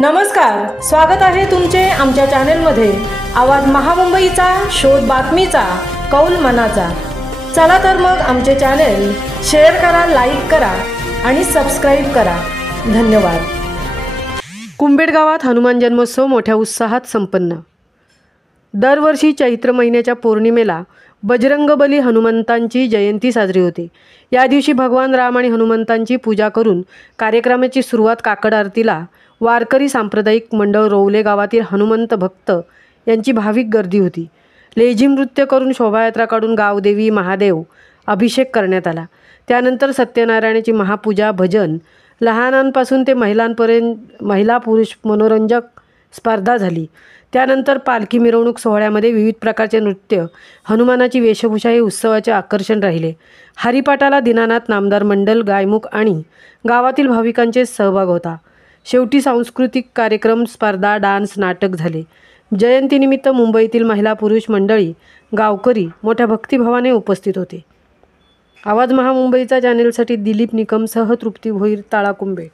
नमस्कार, स्वागत आहे तुमचे आमच्या चॅनेलमध्ये। आवाज महामुंबईचा, शोध बातमीचा, कौल मनाचा। चला तर मग आमचे चॅनेल शेअर करा, लाईक करा आणि सबस्क्राइब करा। धन्यवाद। कुंभेड गावात हनुमान जन्मोत्सव मोठ्या उत्साहात संपन्न। दरवर्षी चैत्र महिन्याच्या पौर्णिमेला बजरंगबली हनुमंतांची जयंती साजरी होते। या दिवशी भगवान राम आणि हनुमंतांची पूजा करून कार्यक्रमाची सुरुवात काकड आरतीला वारकरी सांप्रदायिक मंडळ रोवले गावातील हनुमंत भक्त यांची भाविक गर्दी होती। लेझिम नृत्य करून शोभायात्रा काढून गावदेवी महादेव अभिषेक करण्यात आला। त्यानंतर सत्यनारायणाची महापूजा, भजन, लहानांपासून ते महिलांपर्यंत महिला पुरुष मनोरंजक स्पर्धा झाली। त्यानंतर पालखी मिरवणूक सोहळ्यामध्ये विविध प्रकारचे नृत्य, हनुमानाची वेशभूषा हे उत्सवाचे आकर्षण राहिले। हरिपाठाला दीनानाथ नामदार मंडल, गायमुख आणि गावातील भाविकांचे सहभाग होता। शेवटी सांस्कृतिक कार्यक्रम, स्पर्धा, डान्स, नाटक झाले। जयंतीनिमित्त मुंबईतील महिला पुरुष मंडळी, गावकरी मोठ्या भक्तिभावाने उपस्थित होते। आवाज महामुंबईचा चॅनेलसाठी दिलीप निकम सह तृप्ती भोईर, ताळा, कुंभेड।